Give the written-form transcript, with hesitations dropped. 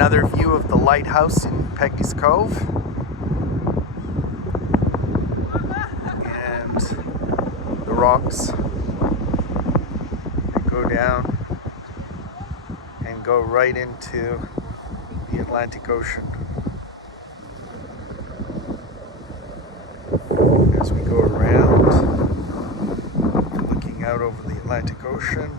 another view of the lighthouse in Peggy's Cove. And the rocks that go down and go right into the Atlantic Ocean. As we go around, looking out over the Atlantic Ocean.